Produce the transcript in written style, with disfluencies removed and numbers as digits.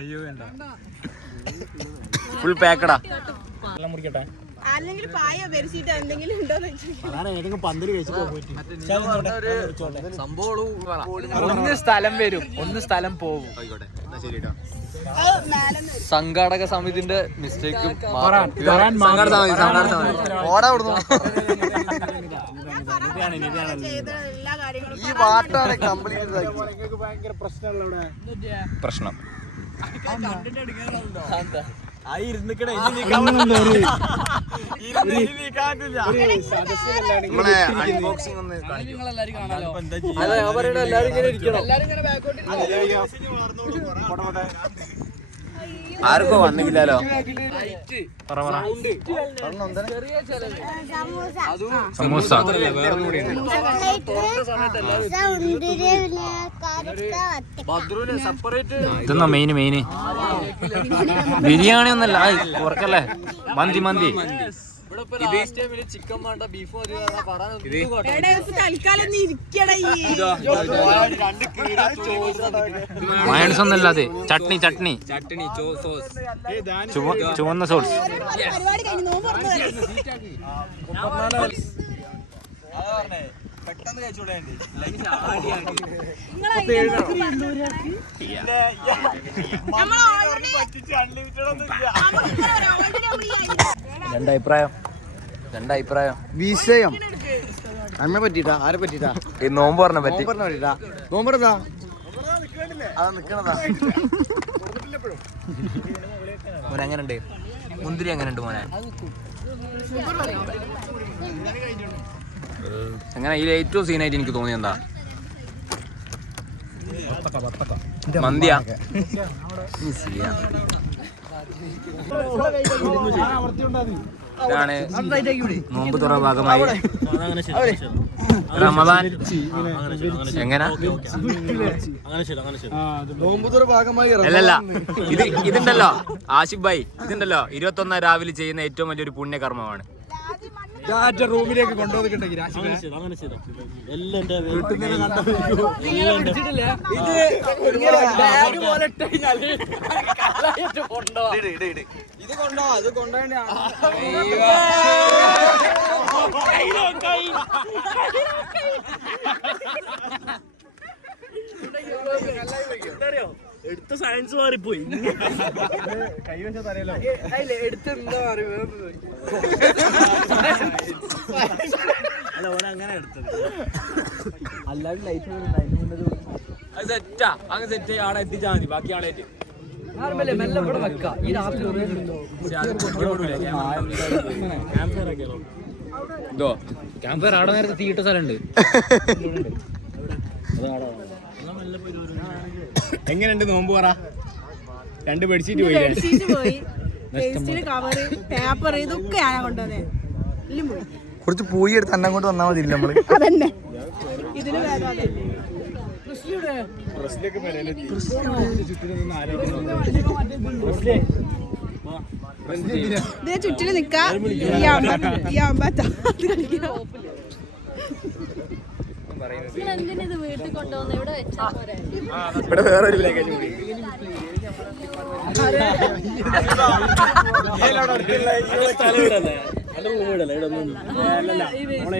അയ്യോ വേണ്ട ഫുൾ പാക്കടാ. മുറിക്കട്ടെ അല്ലെങ്കിൽ പായ വരിച്ചിട്ട് എന്തെങ്കിലും ഉണ്ടോന്ന് ഏതെങ്കിലും പന്തല് വെച്ചിട്ട് പോയിട്ട് ഒന്ന് സ്ഥലം വരും, ഒന്ന് സ്ഥലം പോവും. സംഘാടക സമിതിന്റെ മിസ്റ്റേക്കും ഈ വാട്ടാണ് കംപ്ലീറ്റ് പ്രശ്നം. ആർക്കോ വന്നില്ലല്ലോ. സമൂസ ഇതെന്നാ മെയിന് ബിരിയാണി ഒന്നല്ല, ഉറക്കല്ലേ. മന്തി ചിക്കൻ വേണ്ട, ബീഫ് മയണൈസ് ഒന്നല്ല, അത് ചട്നി ചുവന്ന സോസ്. പെട്ടെന്ന് കഴിച്ചോളേ. രണ്ടഭിപ്രായം വിഷയം അമ്മ പറ്റിട്ടാ, ആരെ പറ്റിട്ടാ? ഈ നോമ്പ് പറഞ്ഞ പറ്റി. നോമ്പറതാ അതാ നിക്കണതാ. മോനെ എങ്ങനെയുണ്ട്? മുന്തിരി എങ്ങനെയുണ്ട് മോനെ? എങ്ങനെ ഇതിൽ ഏറ്റവും സീനായിട്ട് എനിക്ക് തോന്നിയത് എന്താ? മന്തിയാ? ഇതാണ് നോമ്പ് തുറ ഭാഗമായി റമദാൻ. എങ്ങനെ അല്ലല്ല, ഇതുണ്ടല്ലോ ആഷിഫ് ഭായി, ഇതുണ്ടല്ലോ 21 രാവിലെ ചെയ്യുന്ന ഏറ്റവും വലിയൊരു പുണ്യകർമ്മമാണ്. റൂമിലേക്ക് കൊണ്ടുവന്നിട്ടുണ്ടെങ്കിൽ ഇത് കൊണ്ടോ അത് കൊണ്ടുപോയ എടുത്ത സയൻസ് മാറിപ്പോയി. കൈവശം അറിയാലോ എടുത്ത് എന്താ അല്ല ഓന അങ്ങനെ എടുത്തത്. അല്ലാതെ ലൈറ്റ് അത് സെറ്റാ, അങ്ങ് സെറ്റ് ആളെ എത്തിച്ചാൽ മതി. ബാക്കി ആളെ മെല്ലെ ഇവിടെ വെക്കാം. ഈ രാത്രി ഇതോ ക്യാമ്പ് ഫയർ ആടെ നേരത്തെ തീയിട്ട സ്ഥലമുണ്ട്. എങ്ങനെയുണ്ട് നോമ്പ് പറ? 2 ബെഡ്ഷീറ്റ് പോയി, പേപ്പർ ഇതൊക്കെ ആയാ കൊണ്ടുവന്നേ. കുറച്ച് പൂയി എടുത്ത് അന്നം കൊണ്ട് വന്നാൽ മതി. നമ്മള് അതന്നെ ഇതിന് ചുറ്റിന് നിക്കാ. ഇവിടെ വേറെ ഒരു പാക്കേജ് കൂടി. നമ്മളെ